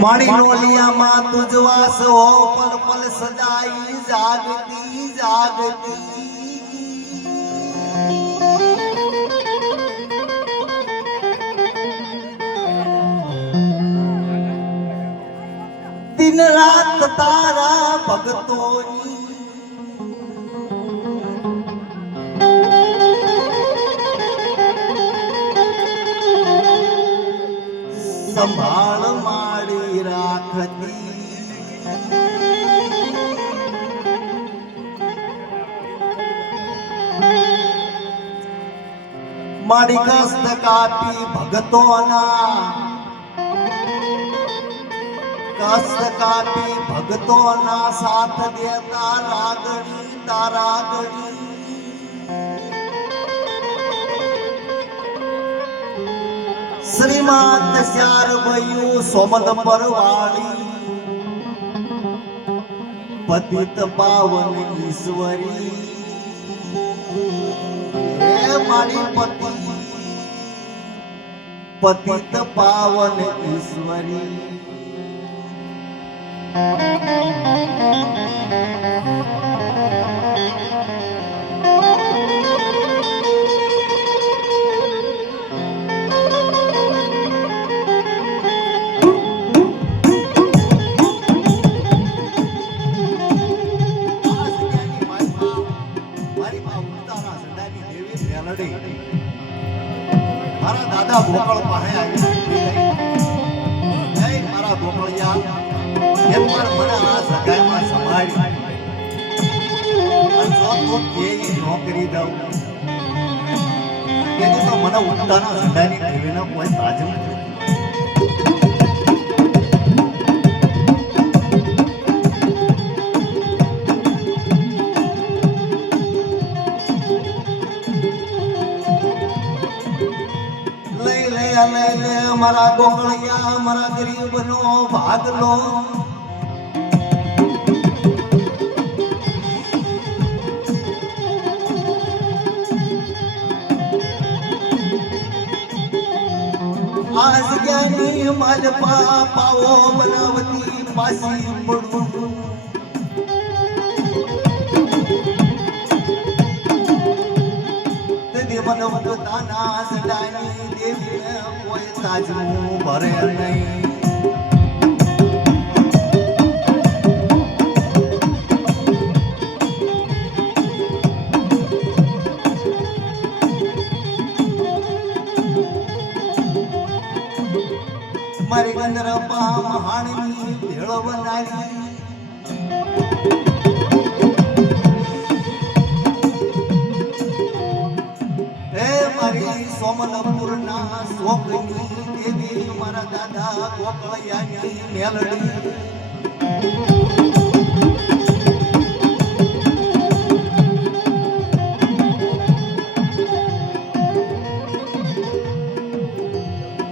મારી નોલિયામાં તુજવાસ હો પલ પલ સદાઈ જાગતી જાગતી દિન રાત તારા ભગતોની સંભાળ માડી રાખતી માડી કસ્ત કાપી ભગતોના કસ્ત કાપી ભગતોના સાથ દેતા રાગણી તારાગણી શ્રીમંત ચાર ભયું સોમદ પરવાળી પતિત પાવન ઈશ્વરી હે મારી પતિત પાવન ઈશ્વરી મારા દાદા ગોપાળ પાસે આવી મારા ગોપાળિયા એક વાર મને આ સગાઈમાં સંભાળી અને જો તું કેવી નોકરી દઉં તેથી તો મને ઉઠતાના ઝંડાની દેવીનો કોઈ તાજ નથી મારા ગોકળિયા મારા ગરીબનો ભાગ લો આ જગ્યાની માલપા પાવો બનાવતી પાસી પડું મને પોતાના સડાની દેવીને કોઈ તાજનું ભરે નહીં મારી ગંદરપા મહાણની ભેળવનારી સોમલપુરના શોકની દેવી મારા દાદા ગોકળિયાની મેલડી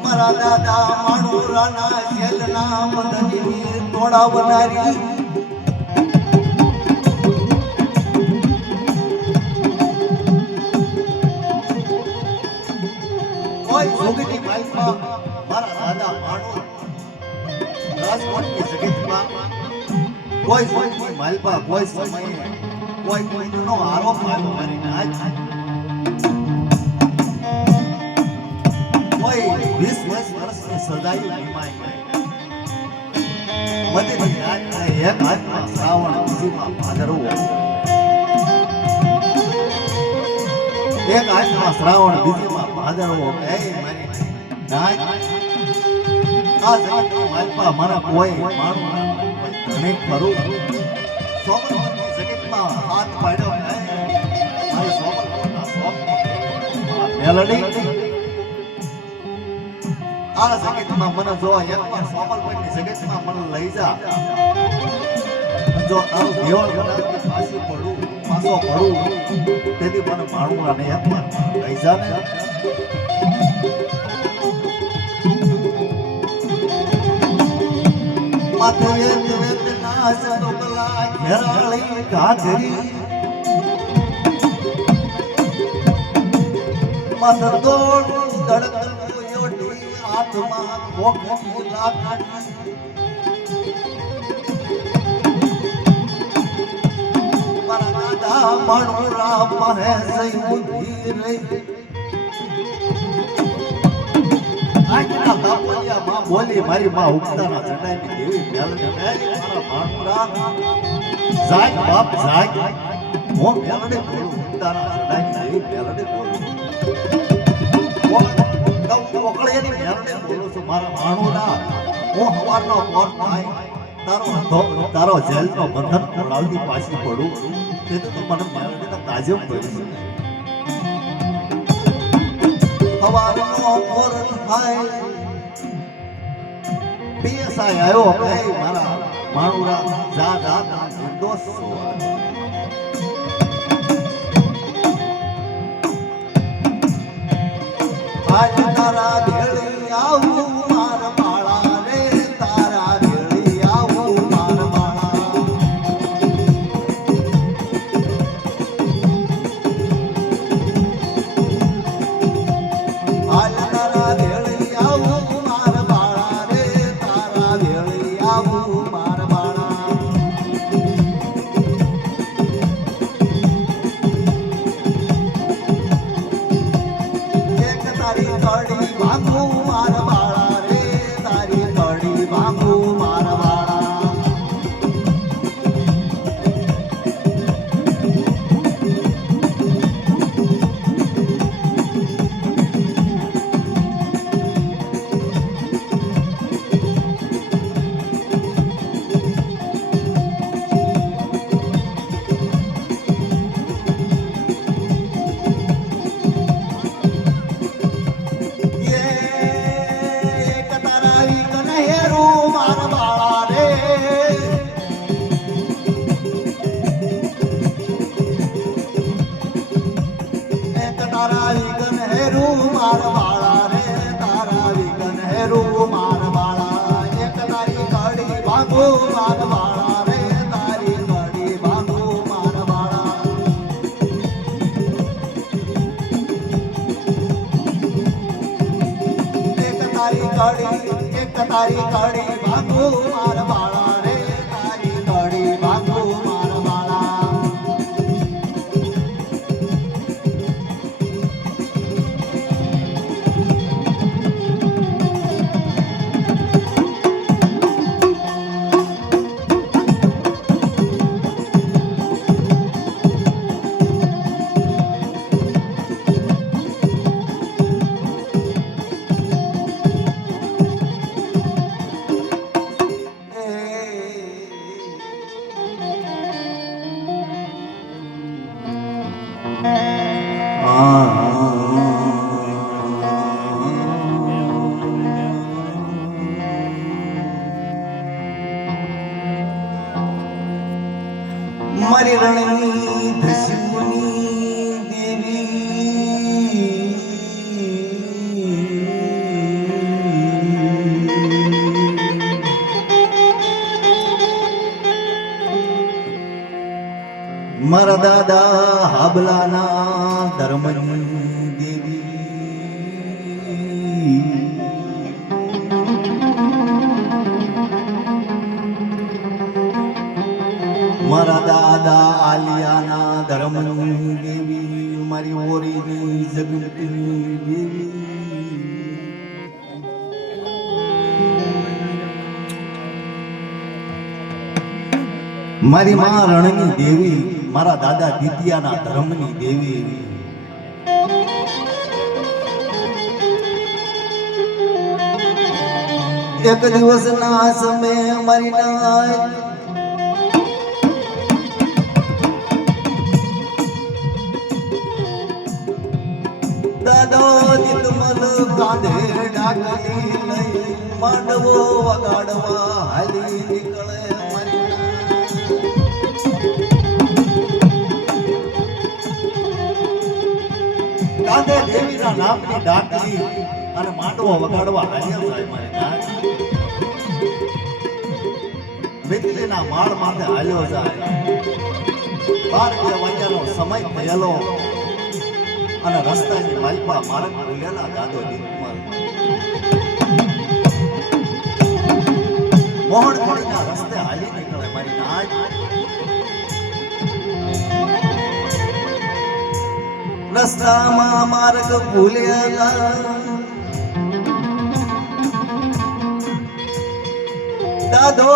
મારા દાદા માણુરાના શેલના મદનની તોડાવનારી જોગની માલપા મારા દાદા માણો રાજકોટની જગતમાં કોઈ જોગની માલપા કોઈ સમયે કોઈ કોઈનો આરોપ આવ્યો મારી નાચ કોઈ 20 વર્ષની સજાયું નિમાઈ મને રાતના એક હાથમાં શ્રાવણ બીજીમાં ભાદરવો એક હાથમાં શ્રાવણ બીજીમાં ભાદરવો એ મારી નાચ આ જગતની માલપા મારા કોઈ માણું ધણે ખરું સોમલપુરની જગતમાં હાથ પાડ્યો મારી સોમલપુરના મેલડી આ જગતમાં મને જો એકવાર સોમલપુરની જગતમાં મને લઈ જા જો તારું દેવળ બનાવતી પાછી પડું પાછો પડું તેથી મને માણું ને એકવાર લઈ જા ને માથે વેત ના સડોકલા ઘેરાળી ઘાઘરી મન દોડ ધડકતું યોડી હાથમાં કોકની લાકડી મારા દાદા મણુરા પાસે સઈ ઊભી રહી આજના બાપલિયા માં બોલી મારી માં ઉગતાના ચડાઈની દેવી મેલડી મારા મણુરા જાગ બાપ જાગ હું મેલડી બોલું ઉગતાના ચડાઈની દેવી મેલડી બોલું ઓકળેની મેલડી બોલું છું મારા મણુરા હું હવારનો પોર થાય તારો જેલનો બંધન ખોલાવતી પાછી પડું તેથી તો મને મેલડીના તાજબ પડી હવારનો પોર થાય પીએસઆઈ આવ્યો ભાઈ મારા મણુરા જા જા નિર્દોષ છો આજ તારા ભેળી આવું માર માળા રે તારા ભેળી આવું માર માળા આજ તારા ભેળી આવું માર માળા રે તારા ભેળી આવું માર માળા તારી કડી ભાંગુ માર બાળા રે તારી કડી ભાંગુ માર બાળા તારા વિગન હેરુ માર બાળા રે તારા વિગન હેરુ માર બાળા એક તારી કડી ભાગો માર બાળા રે તારી કડી ભાગો માર બાળા એક તારી કડી ભાગો માર બાળા રે તારી કડી ભાગો માર બાળા મારી રણની ધસુની દેવી મારા દાદા હાબલાના ધર્મની દેવી મારા દાદા આલિયાના ધર્મની દેવી મારી ઓરીની જગતની દેવી મારી માં રણની દેવી મારા દાદા દિતિયાના ધર્મની દેવી એક દિવસના સમયે મારી નાય દાદો દિતમલ કાંધે ડાકલી લઈ માંડવો વગાડવા હાલી નીકળે કાંધે દેવીના નામની ડાકલી અને માંડવો વગાડવા હાલ્યા જાય મારે નાચ મિત્રીના માળ માથે હાલ્યો જાય 12 વાગ્યાનો સમય થયેલો અને રસ્તાની માલપા માર્ગ ભૂલેલા દાદો દીપમાં મોહન ખડીના રસ્તે હાલી નીકળે મારી નાચ. રસ્તામાં માર્ગ ભૂલેલા દાદો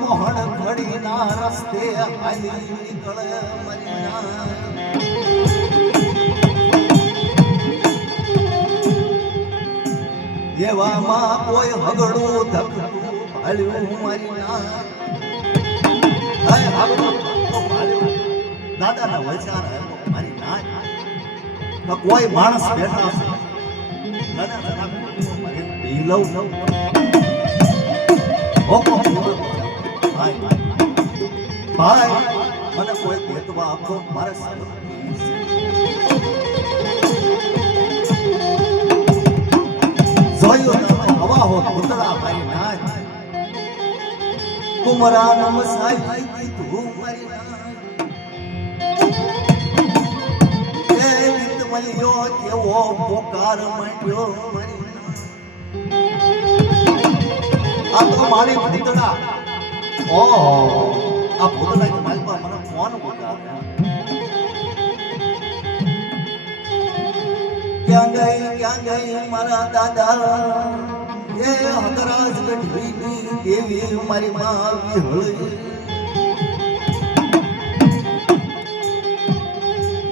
મોહન ખડીના રસ્તે હાલી નીકળે મારી નાચ. એવામાં કોઈ હગડું ધકડું ભાળ્યું મારી નાચ. દાદાના વચાર મારી નાચ. કોઈ માણસ બેઠા છે ભાઈ મને કોઈ ભેટવા આપો મારે હવા હો પૂતળા મારી નાચ. કુમરા નમસાઈ કીધું મારી નાચ. એ ગીત મળ્યો કેવો પોકાર માંડ્યો મારી નાચ. આ તો મારી પૂતળા. ઓહો આ પૂતળા કે માલપા મને ફોન પોકાર. ક્યાં ગઈ મારા દાદા એ હતરાજ ગઢવીની દેવી મારી માં વિહળી.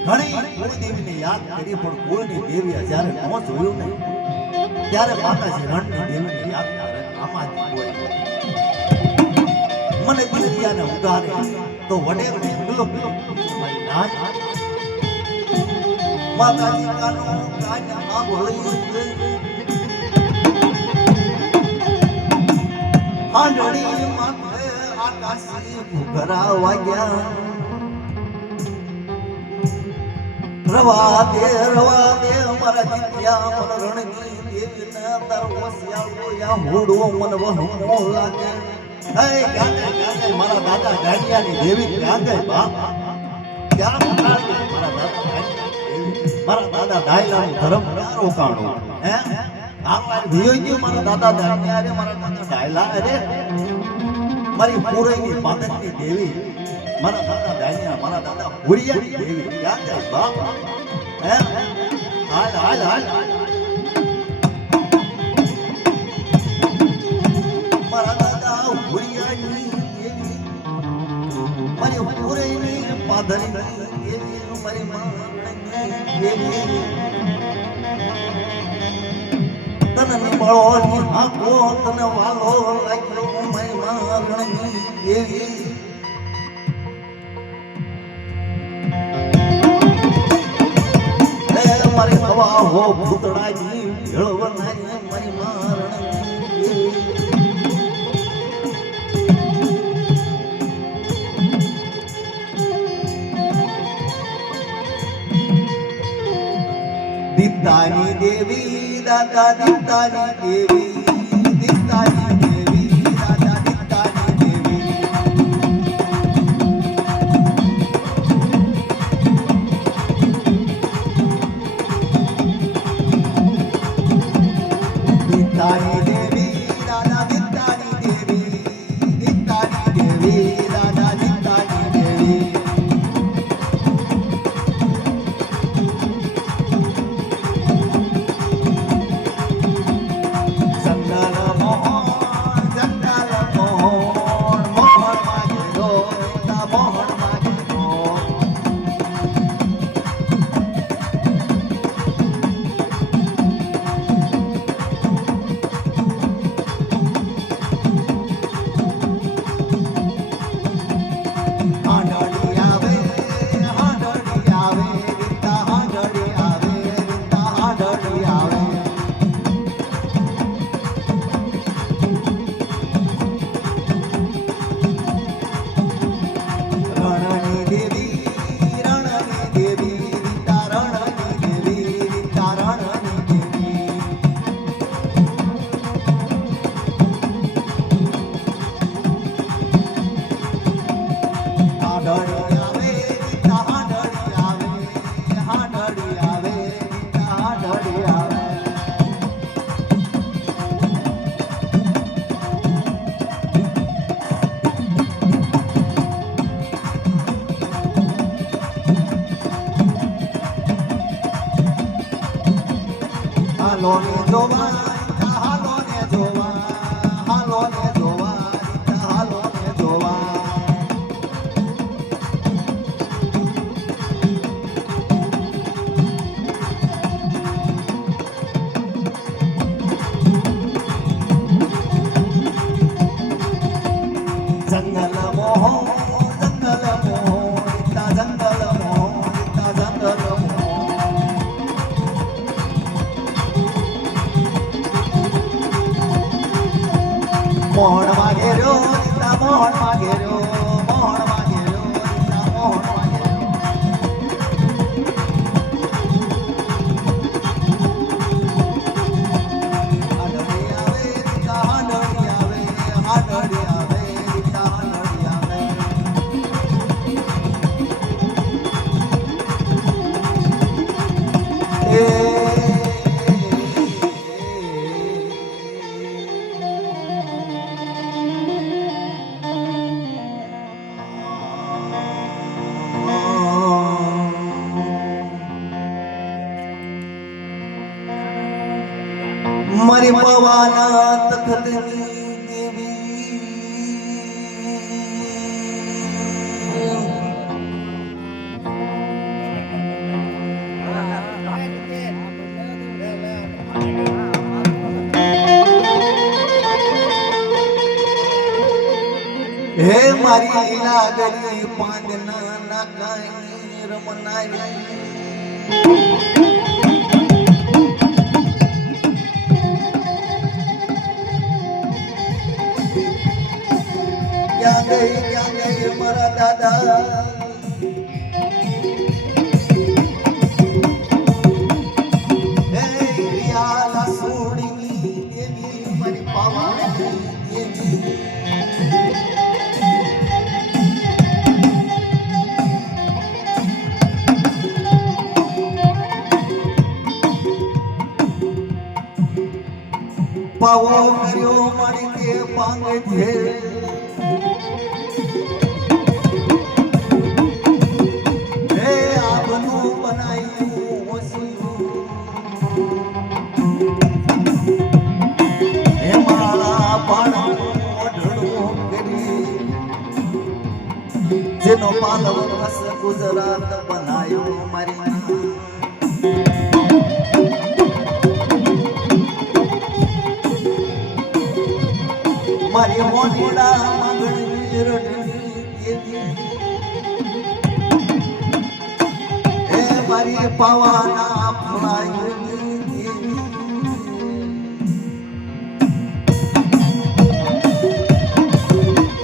ઘણી કુળદેવીને યાદ કરી પણ કુળની દેવી જ્યારે ન જોયું ને ત્યારે માતાજી રણની દેવીને યાદ કરે. આમાં મને દિલિયાને ઉગારે તો વડેરને ઉગલો મારી નાચ. માતાજી કાનો કાન આંભળી આંધળી માથે આકાશી ઘૂઘરા વાગ્યા. રવા દે મારા જીત્યા મન રણની દેવીના તાર વસિયાળો યા હોડો મન વહમો લાગે. હે ગાગે મારા દાદા ગાડિયાની દેવી ક્યાં ગઈ બાપ? ક્યાં મારા દાદા ડાયલાનું ધર્મ ના રોકાણું. હે આ વિયો ગયો મારા દાદા ડાયલા. અરે મારા દાદા ડાયલા અરે મારી પુરઈની પાદકની દેવી મારા દાદા ડાયલા મારા દાદા હુરિયાની દેવી ક્યાં જાય બાપ? હે હાલ મારા દાદા હુરિયાની દેવી મારી પુરઈની પાદકની દેવી મારી માં તને મળો હાકો તને વાલો લાગ્યો મારી માગણી દેવી. મારી હવા હો ભૂતળાની ભેળવનારી મારી મારણી દીતાની દેવી દાદા દીતાની દેવી દીતાની દેવી દાદા દીતાની દેવી. દીતાની દેવી દાદા દીતાની દેવી દીતાની દેવી દાદા દીતાની દેવી. હાલો ને જોવા હાલો ને જોવા હાલો ને જોવા હાલો ને જોવા જંગલ મોહો ઇતા જંગલ મોહો ઇતા જંગલ મોહો મોહન વાગે રહ્યો ઇતા મોહન વાગે રહ્યો મોહન વાગે રહ્યો ઇતા મોહન વાગે રહ્યો હાડળી આવે ઇતા હાડળી આવે હાડળી આવે ઇતા હાડળી આવે મારી પવાના તખતની દેવી હે મારી લીલા ગરી પાંદના નાકાઈ રમનારી ક્યાં ગઈ મારા દાદા હે રિયાલા સોડીની દેવી મારી પાવાની દેવી પાવો કર્યો મારી તે પાંગ છે હે આપનું બનાયું હોશિયું હે મારા પણ ઓઢળું કરી જેનો પાલવ રસ ગુજરાત બનાયો મારી મારી મોઢડા માંગણી રટની એ મારી પાવાના ફળાયની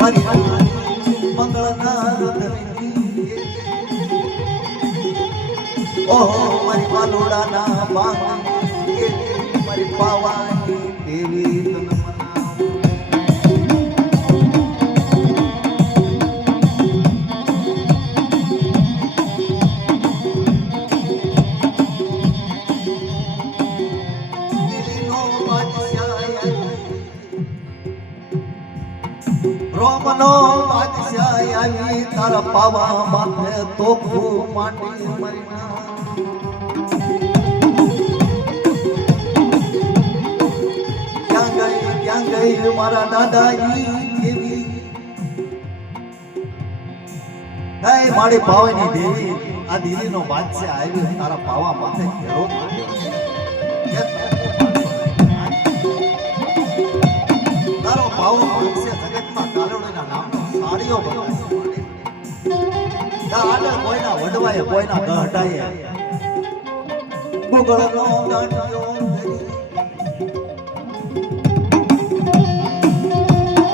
મારી મંગળના રટની ઓહો મારી પાલોડાના બાંગણી મારી પાવાની દેવી રોમનો બાદશાહ આવી તારા પાવા માથે તોપું માંડી મરીના ક્યાં ગઈ મારા દાદાજી દેવી હે મારી પાવાની દેવી આ દિલ્હીનો બાદશાહ આવી તારા પાવા માથે ઘેરો તારો પાવો છે જગતમાં કાલોડીના નામનો સાડીઓ બનાવ્યો કોઈના વડવાય કોઈના ગહટાય ગુગળનો ગાંઠિયો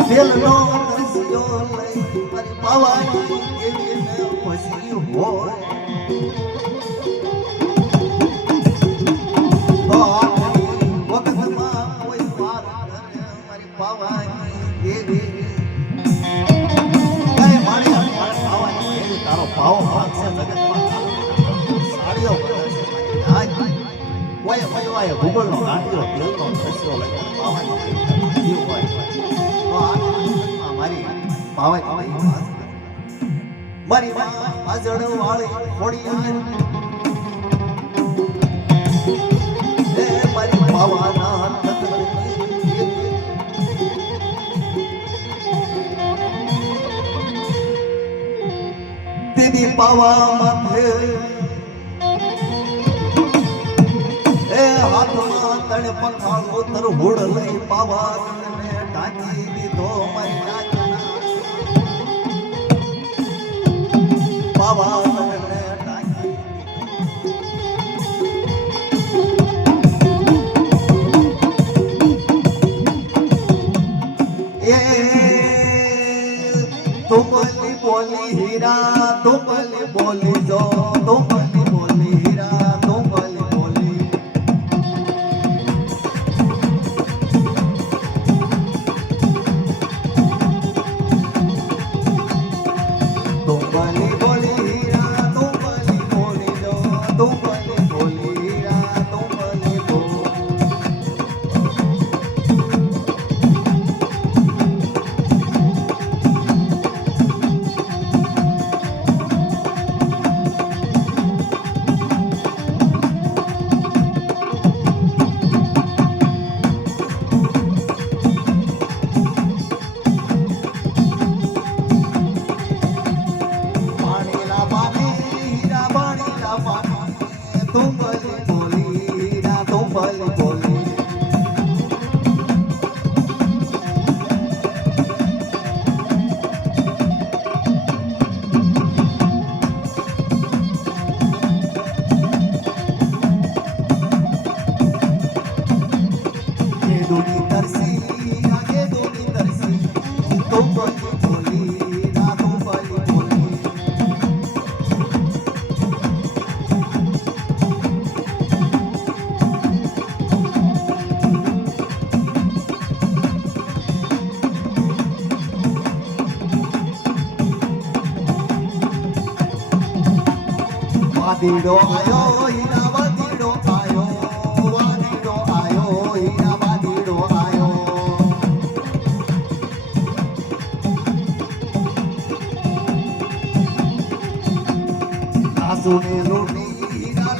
તેલનો રસિયો લઈ મારી પાવાની દેવીને પછી હોય વખતમાં કોઈ વાર મારી પાવાની દેવી કઈ મારી પાવાની દેવી તારો ભાવ ભાગશે જગતમાં સાડીઓ બનાવશે આજ કોઈ વડવાય ગુગળનો ગાંઠિયો તેલનો રસિયો લઈ પાવાની જીવ હોય મારી પાજળ વાળી ખોડિયાર મારી પાવાના તેની પાવા માથે એ હાથમાં તણ પખાળો તર હોડ લઈ પાવા ને ટાંકી દીધો મારી નાચના પાવા ને ટાંકી એ તુમલી બોલી હીરા તુમલી બોલી જો તુમલી બોલી હીરા તુમલી બોલી તુમલી બોલી હીરા તુમલી બોલી જો તુમલી બોલી હીરા તુમલી બોલી વાદીડો આયો હીરા વાદીડો આયો હીરા વાદીડો આયો લાસુને લૂટી હીરા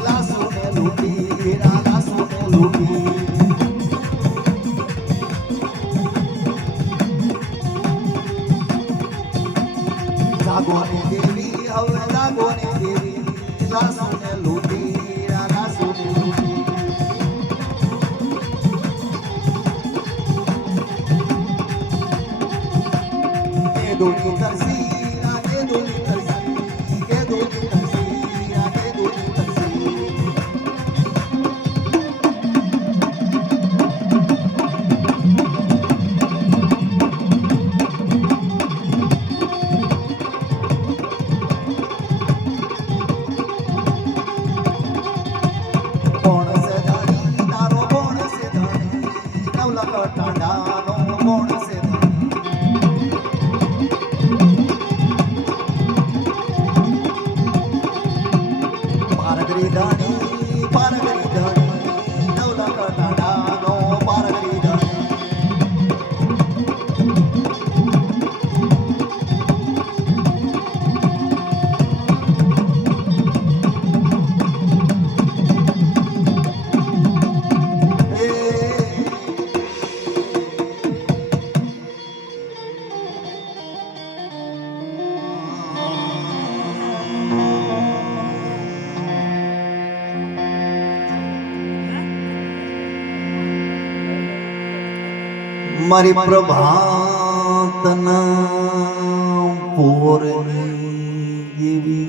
લાસુને લૂટી હીરા લાસુને લૂટી જાગવાની દેવી હવે જાગવાની દેવી લાસુને લૂટી લાસુને લૂટી એ દોની તરસી એ દોની તરસી એ દોની તરસી એ દોની તરસી મારી પ્રભાતના પોરની દેવી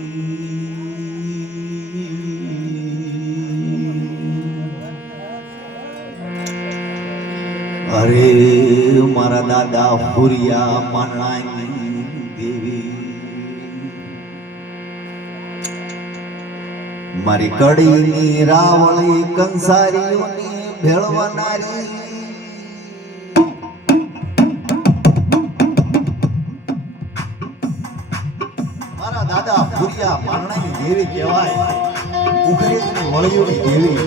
અરે મારા દાદા ફુરિયા માણાની દેવી મારી કડીની રાવળી કંસારીઓની ભેળવનારી દાદા ફુરિયા મારણાની દેવી કહેવાય ઉઘરેજની વળિયોની દેવી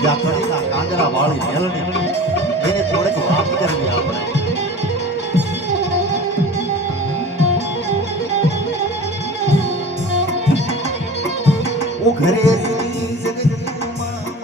જ્યાં કડીના કાંગરા વાળી મેલડી એને થોડીક વાત કરવી આપણે ઉઘરેજની જગતમાં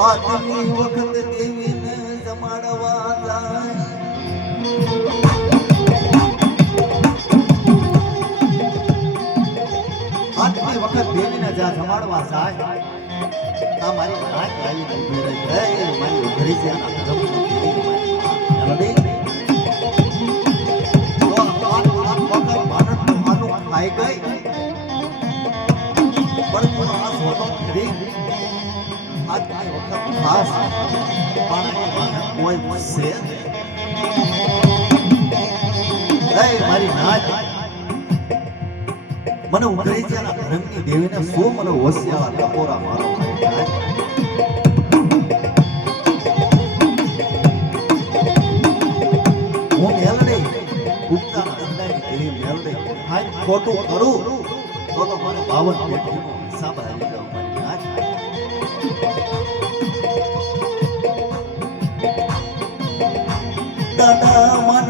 હાથની વખત દેવીને જમાડવા જાય હાથની વખત દેવીને જ્યાં જમાડવા જાય આ મારી નાક લાવી ઉભી રહી ગઈ મારી ઉભરી છે આના ધર્મની દેવી મારી તો આ વખત ભારતનું માનું ખાઈ ગઈ પણ આ સોનો કરી આજની વખત ખાસ પાણી કોઈ છે મારી નાચ મને ઉઘરી છે ના ધર્મની દેવીને સો મને હોશિયાર ટપોરા મારો મારી નાચ હું મેલડી ઉગતાના અંદાની દેવી મેલડી હાય ખોટું કરું તો મને 52 પેટીનો હિસાબ આવી ગયો મારી નાચ દાદા મન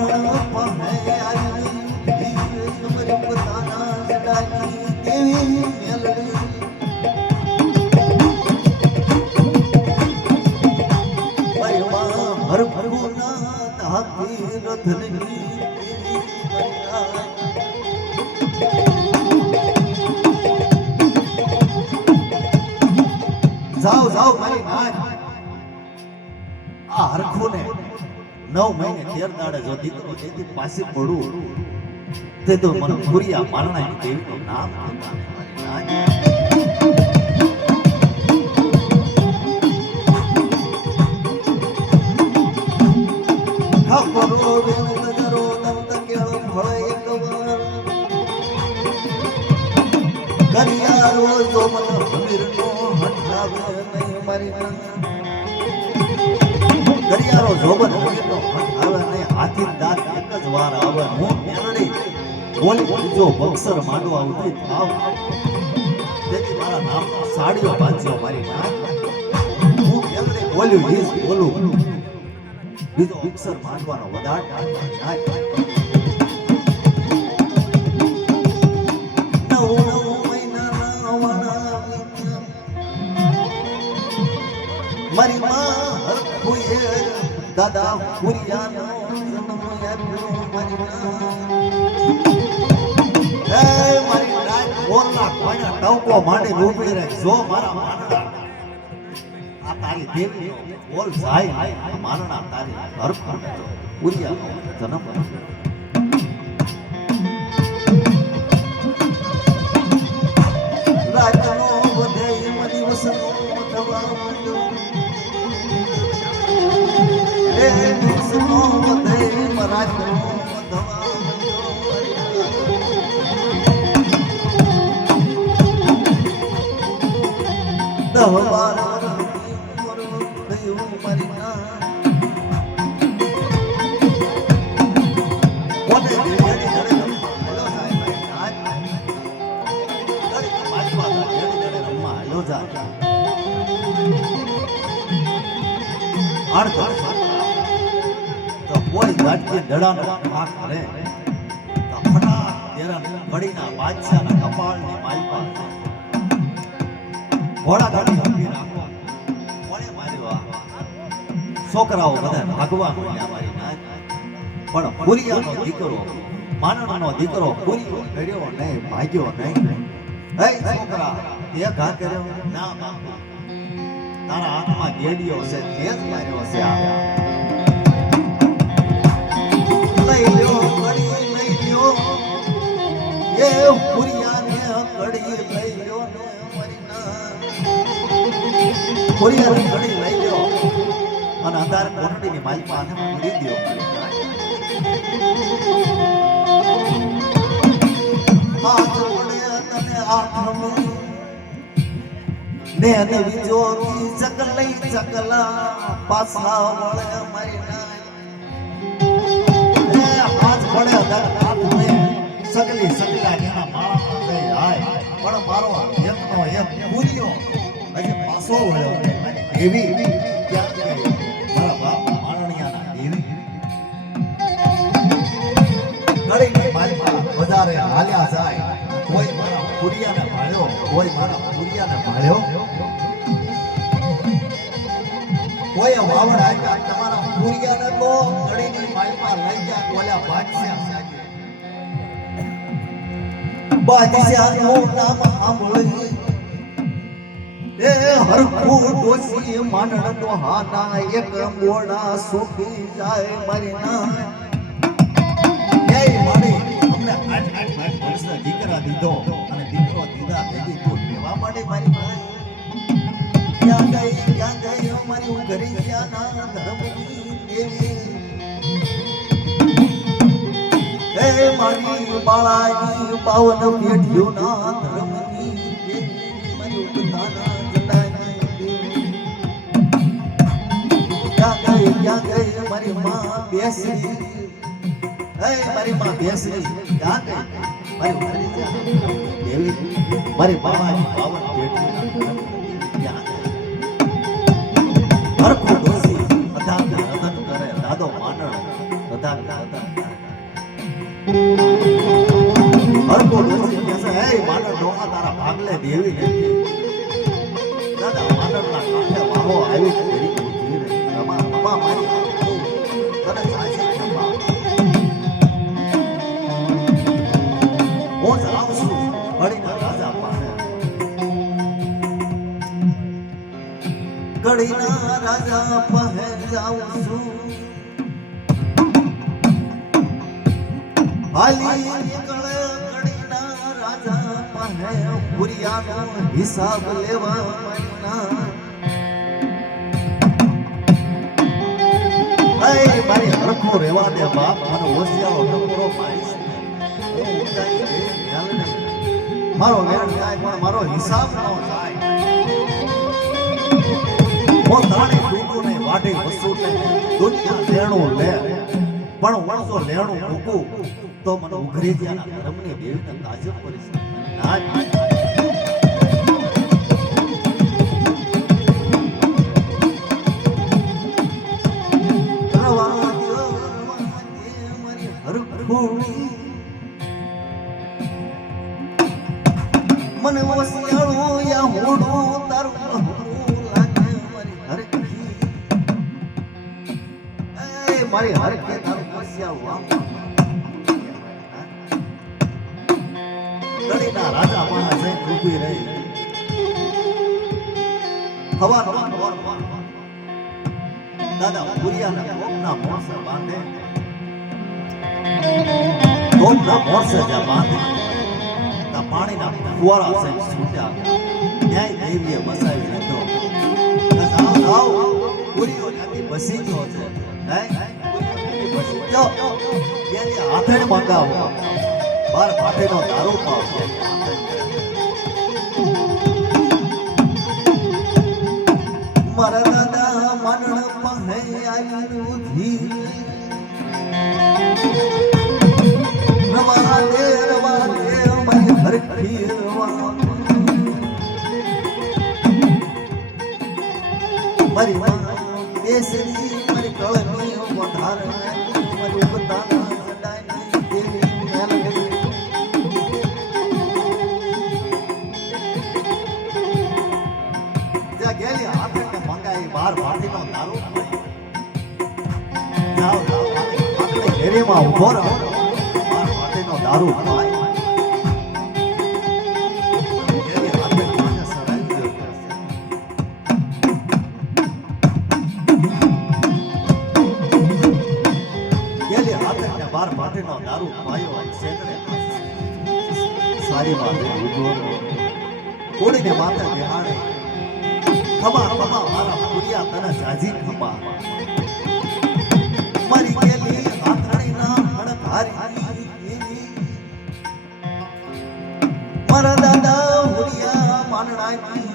પહે આવી તમારી પોતાના જડાની દેવી મેલડી પરિવાર હર ભરુના તાકી રથની જાઓ જાઓ મારી નાચ આ હરખું ને 9 મહિને 13 દાડે જો દીકરો જેથી પાસે પડું તે તો મને પુરિયા મારણાની દેવીનું નામ પોતાને મારી નાચ ખબરો વેણ નજરો દંત કેળો ફળ એકવાર કરિયારો જો મને હમીરનો હટાવે નહીં મારી નાચ દરિયારો જોબન હમીરનો હટાવે નહીં હાથી દાંત એક જ વાર આવે હું મેલડી બોલી જો બક્સર માંડવા ઉઠી થાવ તેથી મારા નામ સાડીઓ બાંધ્યો મારી નાચ હું મેલડી બોલ્યું ઈસ બોલું બીજો બક્સર માંડવાનો વધાર નાચ મારી માં હરખુએ દાદા પુરિયાનો જન્મ આપ્યો મારી મારી નાચ ઓરલા કોઈના ટવકો માંડી ઊભી રહે જો મારા માનડા આ તારી દેવી બોલ જાય માનડા તારી હરખું પુરિયાનો જન્મ રાજનો વધે મની વસનો થવા માંડ્યો એ વસનો વધે રાજનો થવા માંડ્યો દહવાર થયું મારી ના કોને દેડી ધડે હેલો સાહેબ આજ તો કોઈ ગાંઠી દડાનો ભાગ કરે તો ફટાક તેરા ગડીના બાદશાહના કપાળની માલપા ઘોડા ગાડી ઊભી રાખો કોણે માર્યો છોકરાઓ બધા ભાગવા માંડ્યા મારી નાચ પણ પુરિયાનો દીકરો માનણનો દીકરો પુરિયો કર્યો નહીં ભાગ્યો નહીં હે છોકરા તે ઘા કર્યો ના બાપા તારા હાથમાં ગેડીઓ છે તે જ માર્યો છે લઈ લ્યો કડી લઈ લ્યો એ પુરિયાને કડી લઈ લ્યો ને મારી ના પુરિયાને કડી લઈ લ્યો અને અંધાર કોટડીની માલપા આને પૂરી દ્યો હાથ પડે તને આંખમાં ને અને વિજો કી ચકલઈ ચકલા પાછા વળે મારી નાય એ હાથ પડે તને આંખમાં સગલી સગલા એના માળામાં જઈ હાય પણ મારો એકનો એક પૂર્યો હજી પાછો વળ્યો એવી ક્યાં ગઈ મારા બાપ મારણિયાના દેવી કડીની માલપા વધારે હાલ્યા જાય કોઈ મારા પુરિયાને ભાળ્યો કોઈ મારા પુરિયાને ભાળ્યો કોઈ વાવડ આપ્યા તમારા પૂરિયાને તો ઘડીની માલમાં લઈ ગયા ઓલા બાદશાહનું નામ સાંભળી એ હરખું ડોસી માંડણ નો હાના એક મોડા સુખી જાય મારી ના એ મારી અમને 8 વર્ષના દીકરા દીધો અને દીકરો દીધા ભેગી તું લેવા માટે મારી ભાઈ ક્યાં ગઈ મારી ઘરે ગયા ના ધર્મની દેવી એ મારી બાળાની પાવન પેઢ્યું ના ધર્મની દેવી મારી ઉતાના ક્યાં ગઈ મારી માં બેસરી હે મારી માં બેસરી ક્યાં ગઈ મારી દેવી મારી બાબાની પાવન પેઢી ક્યાં હરખો ડોસી અધાને રતન કરે દાદો માનણ અધાને રતન હરખો ડોસી કહેશે હે માનણ ડોહા તારા ભાગલે દેવી નથી દાદા માનણના કાંઠે વાહો આવી કરી મારી તને સાચી ખબર હું જાઉં છું ઘડીના રાજા પાસે ઘડીના રાજા પાસે જાઉં છું હાલી નીકળે ઘડીના રાજા પાસે પુરિયાનો હિસાબ લેવા મહિના મારી હરખો રેવા દે બાપ મને હોશિયારો ટપરો મારીશ હું ઉતારી દે ખ્યાલ નહીં મારો વેણ જાય પણ મારો હિસાબ ન જાય હું તાણી ડૂબું નહીં વાઢી વસૂલ નહીં દુનિયા લેણું લે પણ હું જો લેણું મૂકું તો મને ઉઘરી ગયા ધર્મની દેવીને તાજબ કરીશ ના મને વસિયાળો યા હોડું તારું લાગે મારી હરખી એ મારી હરખે તારું વસિયાળો ગળીના રાજા માણસ જઈને ઊભી રહી હવા દાદા પુરિયાના કોકના મોરસે બાંધે કોકના મોરસે જ્યાં બાંધે પાણીના ફુવારા છે છૂટ્યા ન્યાય દેવીએ બસાવી લીધો આવ પૂરીઓ નાથી બસી ગયો છે હે બસી ગયો એની હાથે મંગાવો બાર ફાટેનો દારૂ પાવ મારા દાદા મનણ પાસે આવી ઉધી રવા દે હરખી મારી બેસરી મારી કળની વધાર મારી ઉતાના સડાની દેવી મેલ ગઈ ત્યાં ગેલી હાથે મંગાઈ બાર ભાટીનો દારૂ જાઓ આપણે ઘેરીમાં ઉભો રહો બાર ભાટીનો દારૂ પાય દારૂ પાયો સેકડે સારી વાત ઉભો કોડીને માથે બેહાડે ખમા મારા પુરિયા તને જાજી ખમા મારી કેલી હાથણીના હણધારી મારા દાદા પુરિયા માનણાની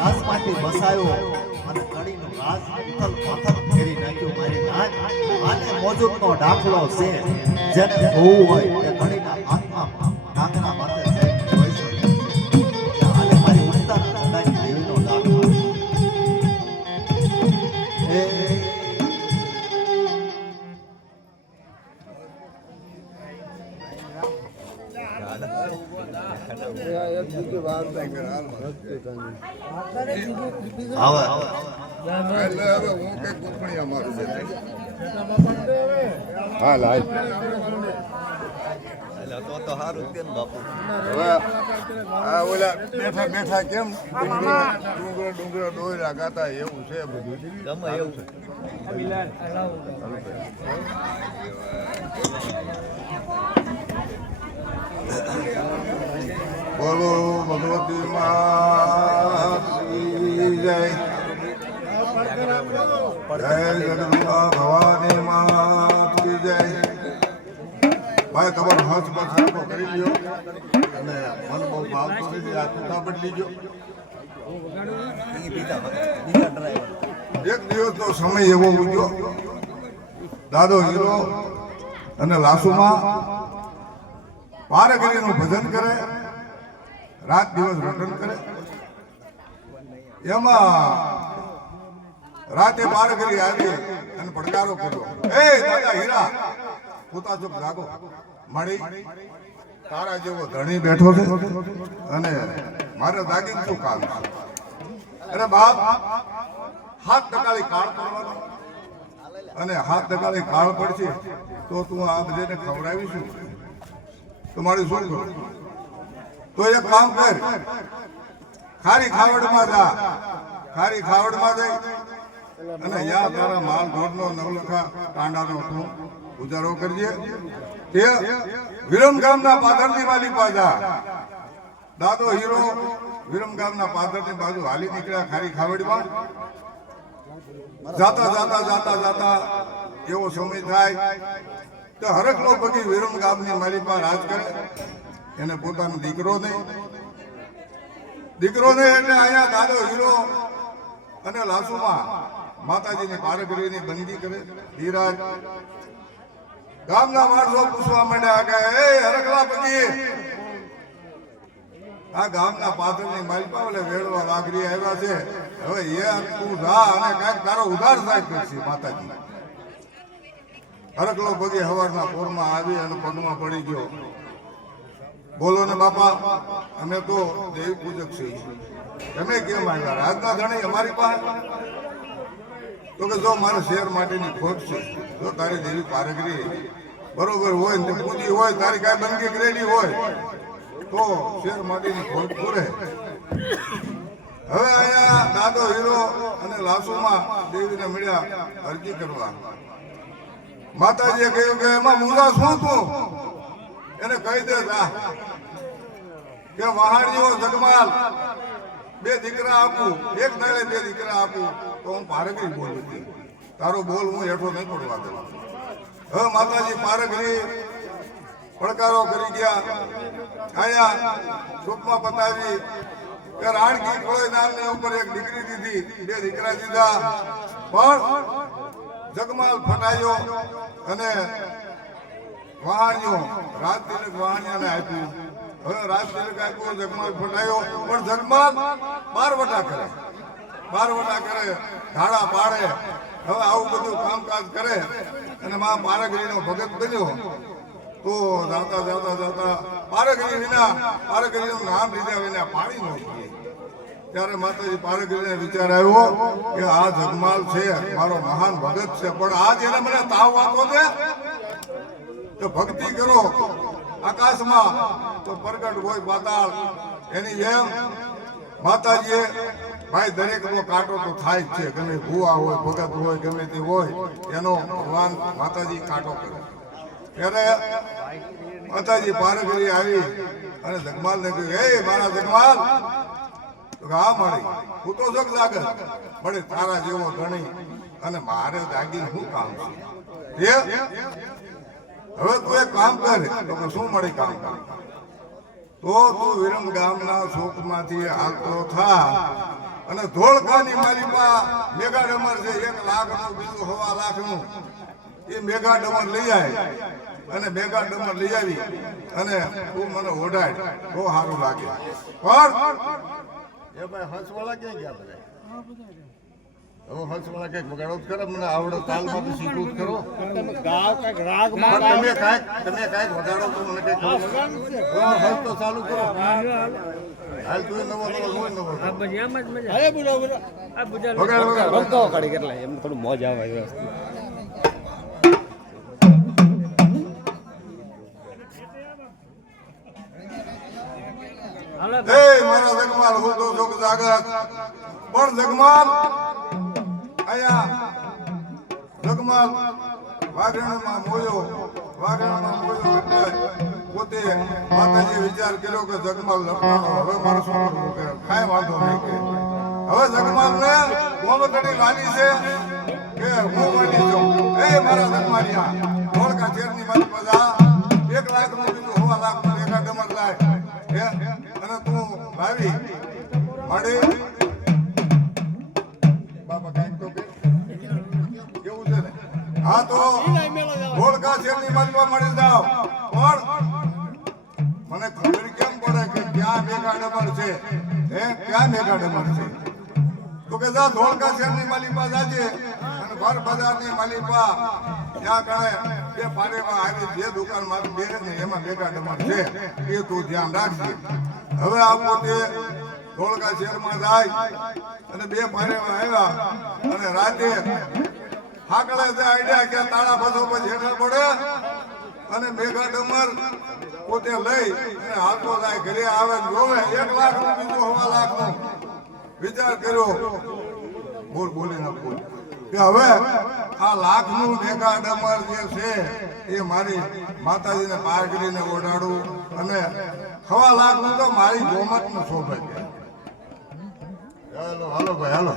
રાજમાંથી બસાયો અને કડીનું રાજ ઉથલ પાથલ ફેરી નાખ્યું મારી નાચ આને મોજૂદનો દાખલો છે જેને જોવું હોય તે કડીના હાથમાં ડાંગના માથે જઈને જોઈ શકે છે આને મારી ઉડતા ચંદાની દેવીનો દાખલો એ તો સારું છે ને બાપુ ઓલા બેઠા બેઠા કેમ ડુંગર દોયરા ગાતા એવું છે બધું ગમે એવું છે બોલો ભગવતી માં જય જય જગદંબા ભવાની માં જય ભાઈ તમારો હસ બસ કરી લ્યો અને મન બહુ ભાવતો નથી આ ટૂંકા બદલી ગયો એક દિવસનો સમય એવો ઉગ્યો દાદો હીરો અને લાસુમાં પારગરીનું ભજન કરે રાત દિવસ રટન કરે એમાં રાતે પારગરી આવી અને પડકારો કર્યો એ દાદા હીરા પોતા ચોક જાગો મળી તારા જેવો ધણી બેઠો છે અને મારે જાગીને શું કામ છે અરે બાપ હાથ ટકાળી કાળ પડવાનો અને હાથ ટકાળી કાળ પડશે તો તું આ બધાને ખવડાવીશું તો મારે શું કરું તો એક કામ કર ખારી ખાવડમાં જા ખારી ખાવડમાં જઈ અને યા તારા માલ ઢોરનો નવલખા કાંડાનો તું ઉજારો કરજે તે વિરમ ગામના પાદરની વાલી પાજા દાદો હીરો વિરમ ગામના પાદરની બાજુ હાલી નીકળ્યા ખારી ખાવડમાં જાતા જાતા જાતા જાતા એવો સમય થાય તો હરકલો પગી વિરમ ગામની મારી પાસે રાજ કરે એને પોતાનો દીકરો નહીં એટલે અહીંયા દાદો હીરો અને લાસુમાં માતાજીની પારગરીની બંદી કરે ધીરાજ ગામના માણસો પૂછવા માંડ્યા કે એ હરકલા પગી આ ગામના પાદરની મારી પાસે વેડવા વાઘરી આવ્યા છે હવે એ તું જા અને કાંઈક તારો ઉધાર થાય કરશે માતાજી હરકલો પગે હવારના પોરમાં આવી અને પગમાં પડી ગયો બોલો ને બાપા અમે તો દેવી પૂજક છીએ તમે કેમ આવ્યા રાજના ધણી અમારી પાસે તો કે જો મારે શેર માટેની ખોટ છે જો તારી દેવી પારગરી બરોબર હોય ને પૂજી હોય તારી કાંઈ બંદગી કરેલી હોય તો શેર માટેની ખોટ પૂરે હવે અહીંયા દાદો હીરો અને લાસુમાં દેવીને મળ્યા અરજી કરવા માતાજીએ કહ્યું કે એમાં મુંજા શું તું એને કહી દે કે વહાણીઓ જગમાલ બે દીકરા આપું એક દાડે બે દીકરા આપું તો હું પારગરી બોલું તારો બોલ હું હેઠો નહીં પડવા દઉં હવે માતાજી પારગરી પડકારો કરી ગયા આયા ટૂંકમાં બતાવી કે રાણકી કોળી નામની ઉપર એક દીકરી દીધી બે દીકરા દીધા પણ જગમાલ ફટાયો અને વહાણ્યો રાજ તિલક વહાણ્યાને આપ્યું હવે રાજ તિલક આપ્યું જગમાલ ફટાયો પણ જગમાલ બારવટા કરે ધાડા પાડે હવે આવું બધું કામકાજ કરે અને મા પારગરીનો ભગત બન્યો તો જાતા જાતા જાતા પારગરીનું નામ લીધા વિના પાણી ન પીએ ત્યારે માતાજી પારગરીને વિચાર આવ્યો કે આ જગમાલ છે મારો મહાન ભગત છે પણ આજ એને મને તાવ આપો દે તો ભક્તિ કરો આકાશમાં તો પ્રગટ હોય પાતાળ એની જેમ માતાજીએ ભાઈ દરેકનો કાંટો તો થાય જ છે ગમે ભૂવા હોય ભગત હોય ગમે તે હોય એનો ભગવાન માતાજી કાંટો કરે ત્યારે માતાજી પારગરી આવી અને જગમાલને કહ્યું હે મારા જગમાલ હા મળી હું તો જગ લાગે મળે તારા જેવો ધણી અને મારે જાગીને શું કામ છે હવે તું એક કામ કર તો શું મળી કામ તો તું વિરમ ગામના શોકમાંથી હાલતો થા અને ધોળકાની માલિકા મેગા ડમર છે 1 લાખનું, બીજું 1.5 લાખનું. એ મેગા ડમર લઈ આવે અને મેગા ડમર લઈ આવી અને તું મને ઓઢાડ બહુ સારું લાગે. પણ એ ભાઈ હંસવાળા ક્યાં ગયા બધા? હવે હંસવાળા કઈક વગાડો જ કરો, મને આવડે તાલમાં તો શીખવું જ કરો. તમે કાંઈક વગાડો તો મને કઈક હંસ તો ચાલુ કરો. હાલ તું નવો હોય નવો થોડું મોજ આવે મારા જગમાલ હું તો જોગ જાગત પણ જગમાલ આયા જગમાલ વાઘરણમાં મોયો એટલે પોતે માતાજી વિચાર કર્યો કે જગમાલ લખવાનો હવે મારે શું કરવું કે કાંઈ વાંધો નહીં કે હવે જગમાલ ને ગોમતડી વાલી છે કે હું વાલી છું. મારા જગમાલિયા ધોળકા શેરની મારી બધા 1 લાખનું, બીજું 1.5 લાખનું મેગા ડમર લાય અને તું ભાવી મળે બાપા કાંઈક તો કે કેવું છે ને? હા તો ધોળકા શેરની બાજુમાં મળી જાવ. પણ મને ખબર કેમ પડે કે ક્યાં મેગા ડમર છે? ક્યાં મેગા ડમર છે? તો કે જા ધોળકા શેરની માલિકા જાજે અને ભર બજારની માલિકા ત્યાં કણે બે પારેમાં આવી જે દુકાનમાં બે ને એમાં મેગા ડમર છે એ તું ધ્યાન રાખજે. હવે આ પોતે ધોળકા શહેરમાં જાય અને બે પારેમાં આવ્યા અને રાતે હાકડે જે આઈડિયા કે તાળા ફસો પછી હેઠળ પડે અને મેગા ડમર પોતે લઈ અને હાલતો જાય ઘરે આવે જોવે 1 લાખનું, બીજું 1.5 લાખનું. વિચાર કર્યો બોલી ના બોલ કે હવે આ લાખનું મેગા ડમર જે છે એ મારી માતાજીને પાર કરીને ઓઢાડું અને 1.5 લાખનું તો મારી ગોમતનું સૌભાગ્ય. હાલો ભાઈ હાલો.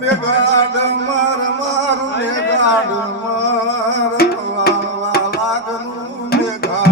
મેગા ડમર મારું મેગા ડમર 1.5 લાખનું મેગા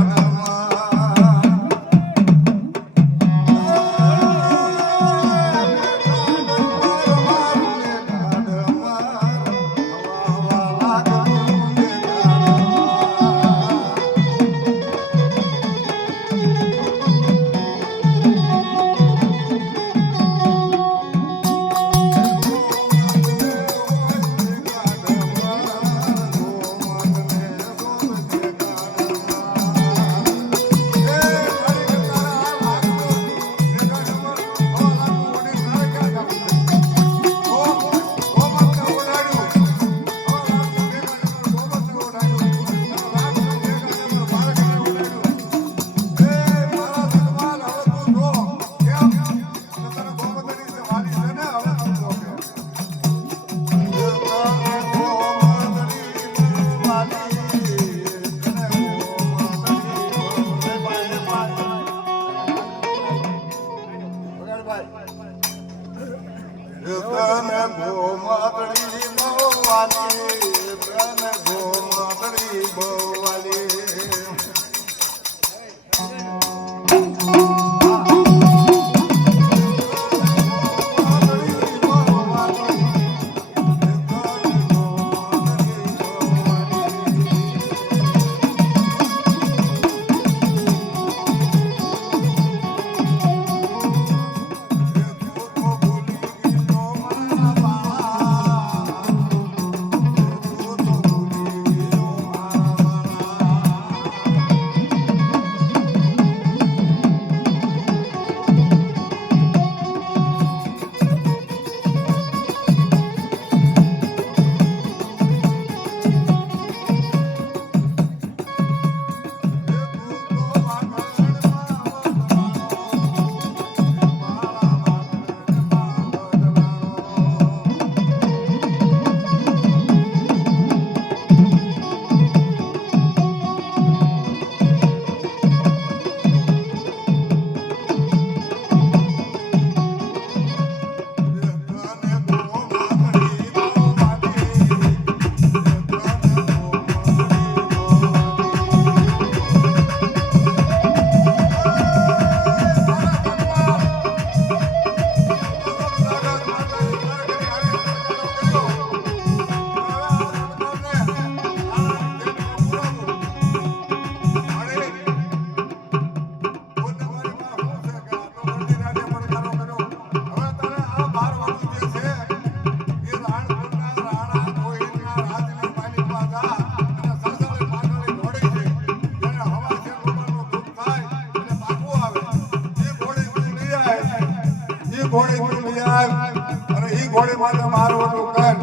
અને ઈ ઘોડે માથે મારું હતું કર.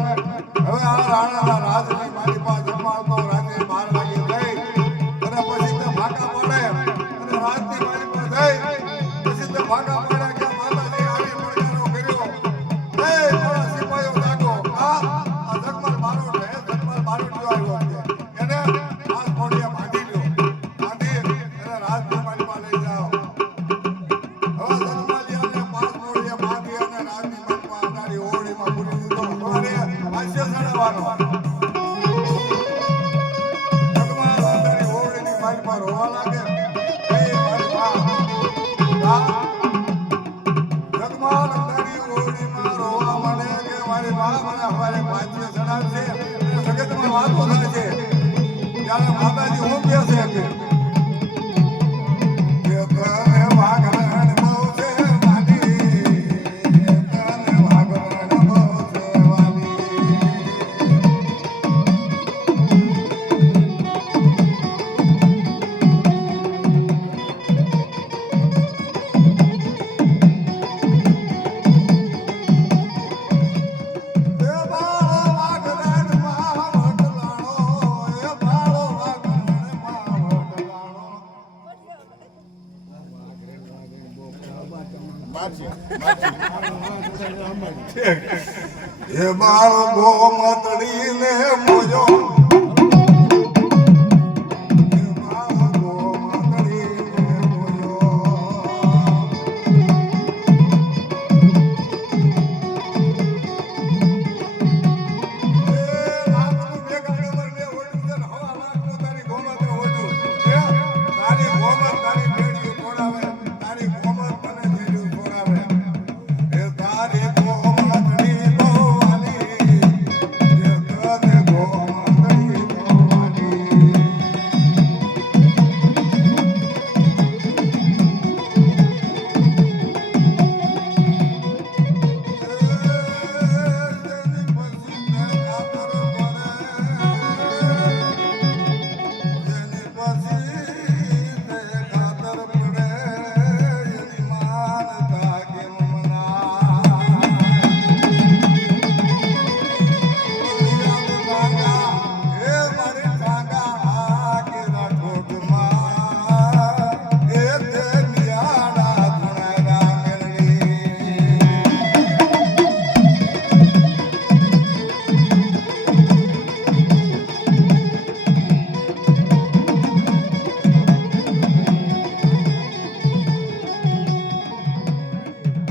હવે આ રાણાના રાજની મારી પાસે જમાવતો રાતે 12 વાગે ગઈ અને પછી તે ભાગા પડે અને રાતની મારી પાસે ગઈ પછી તે ભાગા પડે કે માતાજી આવી પડકારો કર્યો. એ મારા સિપાહીઓ જાગો. આ જગમાલ મારો છે, જગમાલ મારો જો આવ્યો છે. એને આ ઘોડીએ બાંધી લ્યો. બાંધી એને રાજની મારી પાસે લઈ જાઓ. હવે જગમાલિયાને 5 ઘોડીએ બાંધી અને રાજની મારી પાસે તારી ઓરડીમાં પૂરી દીધો. તમારે હાસ્ય ચડાવવાનો. જગમાલ તારી ઓરડીની મારી પાસે રોવા લાગે. એ મારી બા જગમાલ તારી ઓરડીમાં રોવા માંડે કે મારી બા મને હવારે હાસ્ય ચડાવશે. જગતમાં વાતો થાય છે ત્યારે માતાજી હું કહે છે કે તને વાઘરણ બહુ છે વાલી, તને વાઘરણ બહુ છે વાલી. એ બાળો વાઘરણમાં વટલાણો, એ બાળો વાઘરણમાં વટલાણો. એ બાળ ગોમતડીને મોજો, એ બાળ ગોમતડીને મોજો. એ રાતનું ભેગા ડમરને ઓઢ્યું છે ને હવા લાખનું તારી ગોમતે ઓઢ્યું. એ તારી ગોમત તારી ભેડિયું તોડાવે, તારી ગોમત તને ભેડિયું તોડાવે. એ તારી ગોમતડી બહુ વાલી, એ તને ગોમતડી બહુ વાલી.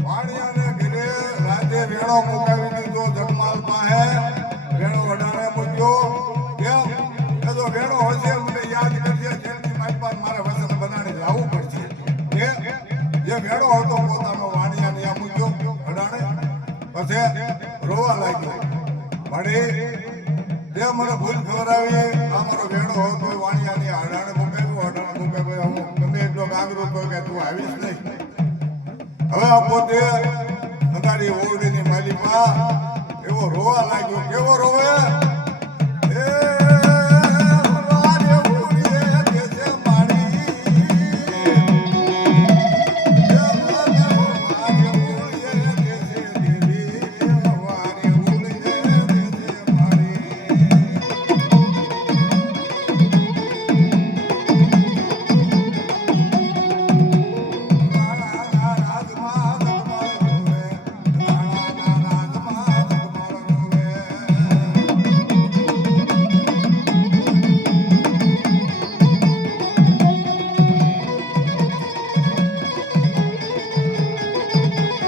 વાણિયાને ઘરે રાતે વેણો મુકાવી દીધો જગમાલ પાસે. વેણો વડાણે મૂક્યો. કેમ? એ તો વેણો હશે મને યાદ કરજે. જેલની મારી પાસે મારે વસન બનાવીને લાવવું પડશે. જે વેણો હતો પોતાનો વાણિયાને આ મૂક્યો વડાણે. પછી રોવા લાગ્યો. વળી તે મને ભૂલ ખવડાવી. આ મારો વેણો હતો એ વાણિયાની અડાણે મુકાવ્યો. અડાણે મુકાવ્યો. હું ગમે એટલો ગાગરો તો કે તું આવીશ નહીં. હવે આ પોતે તારી ઓરડીની માલિકમાં એવો રોવા લાગ્યો. કેવો રોવે? એ વારે ભૂરીએ દેશે મારી, એ વારે ભૂરીએ દેશે દેવી, વારે ભૂરીએ દેશે મારી. રાણાના રાજમાં જગમાલ રોવે, રાણાના રાજમાં જગમાલ રોવે.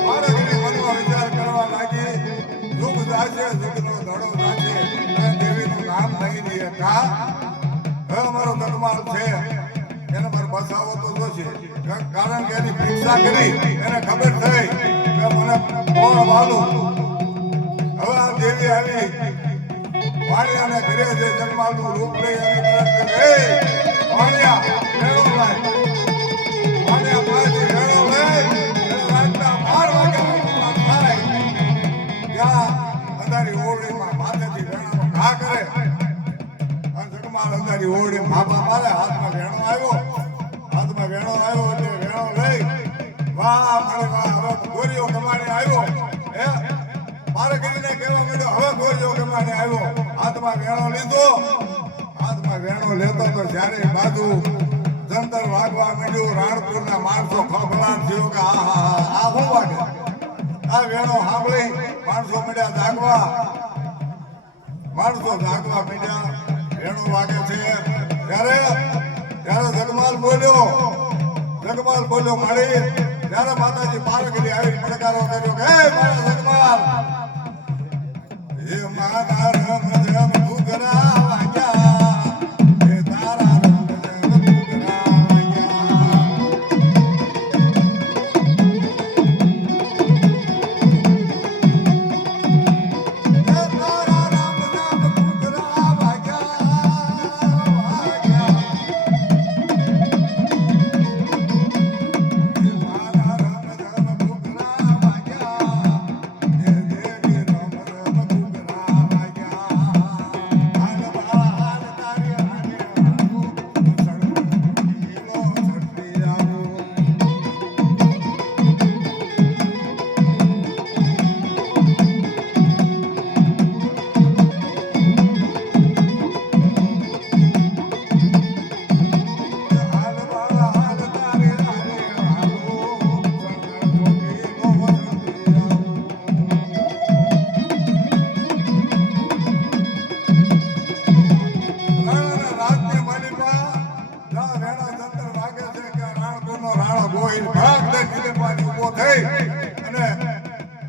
મારે ઘરે મનમાં વિચાર કરવા લાગી. યુગ જાશે, યુગનો ધડો જાશે, અને દેવીનું નામ નહીં દે. કા હવે મારો જગમાલ છે એને મારે બસાવો તો જોશે. કારણ કે એની પરીક્ષા કરી એને ખબર થઈ કે મને કોણ વાલું. હવે આ દેવી આવી વાણિયાને ઘરે જે જગમાલનું રૂપ લઈ એની તરફ કે, "એ વાણિયા, વેણો લાય." વાણિયા પાસેથી વેણો લઈ અને રાતના 12 વાગ્યાનો થાય ત્યાં અંધારી ઓરડીમાં માથેથી વેણાનો ઘા કરે. અને જગમાલ અંધારી ઓરડી ભાભા મારે. હાથમાં વેણો આવ્યો. હાથમાં વેણો આવ્યો એટલે વેણો લઈ વાહ મળે વાહ. હવે ગોરીઓ કમાણી આવ્યો. પારગીરીને કહેવા માંડ્યો હવે કોઈ જો કે મારે આવ્યો હાથમાં વેણો લીધો હાથમાં વેણો લેતો તો જ્યારે બાજુ જંતર વાગવા માંડ્યું રાણપુરના માણસો ખળભળાટ થયો કે આ શું વાગે આ વેણો સાંભળી માણસો માંડ્યા જાગવા માંડ્યા વેણો વાગે છે ત્યારે જગમાલ બોલ્યો મળી ત્યારે માતાજી પારગીરી આવી પડકારો કર્યો કે હે મારા જગમાલ હે મારા રમ રમ ઘૂઘરા વાગ્યા હે તારા રમ રમ ઘૂઘરા વાગ્યા હે તારા રમ રમ ઘૂઘરા વાગ્યા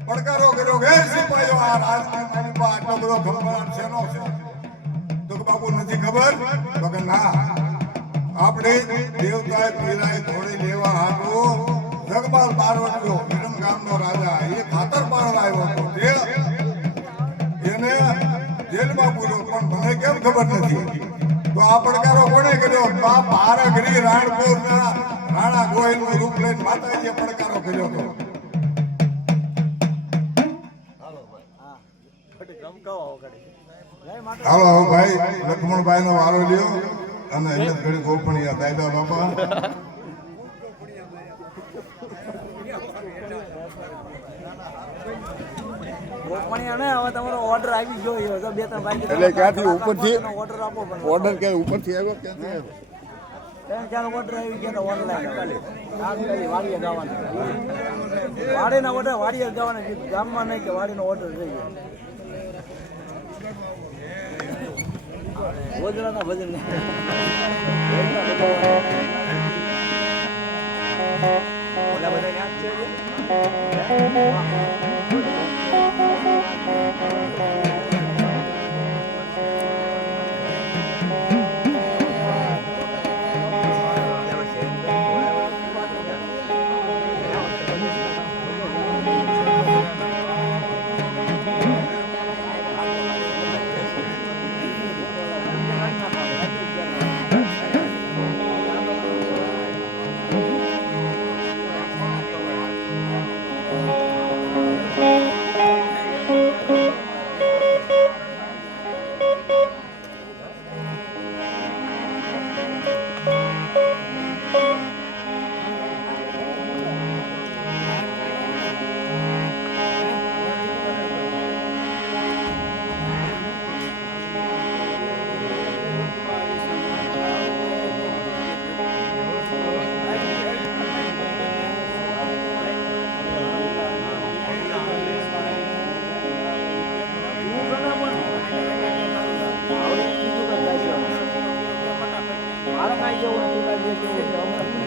પડકારો કર્યો કે સિપાહીઓ આ રાજની માલિકા આટલો બધો ભરભરાટ શેનો છે તો કે બાપુ નથી ખબર તો કે ના આપણે દેવતાએ પીરાય થોડી લેવા હાટું જગમાલ બારવટીયો વિરમ ગામનો રાજા એ ખાતર પાડવા આવ્યો હતો એને જેલમાં પૂર્યો પણ મને કેમ ખબર નથી તો આ પડકારો કોણે કર્યો પારગીરી રાણપુરના રાણા ગોહિલનું રૂપ લઈને માતાજીએ પડકારો કર્યો હતો હાલો ભાઈ લક્ષ્મણભાઈ નો વારો લ્યો અને અહીંયા ઘડી ગોપણીયા દાદા બાપા ઓર્ડર આવી ગયો બે ત્રણ ભાઈ એટલે ક્યાંથી ઉપરથી ઓર્ડર આપો ઓર્ડર કે ઉપરથી આવ્યો ક્યાંથી આવ્યો ત્રણ ચાર ઓર્ડર આવી ગયા ઓનલાઈન વાડીએ ગાવાના વાડીના ઓર્ડર વાડીએ ગાવાના ગામમાં નહીં કે વાડીનો ઓર્ડર થઈ ગયો ગોજરાના ભજન ઓલા બધા યાદ છે મારા કાંઈ જેવું નથી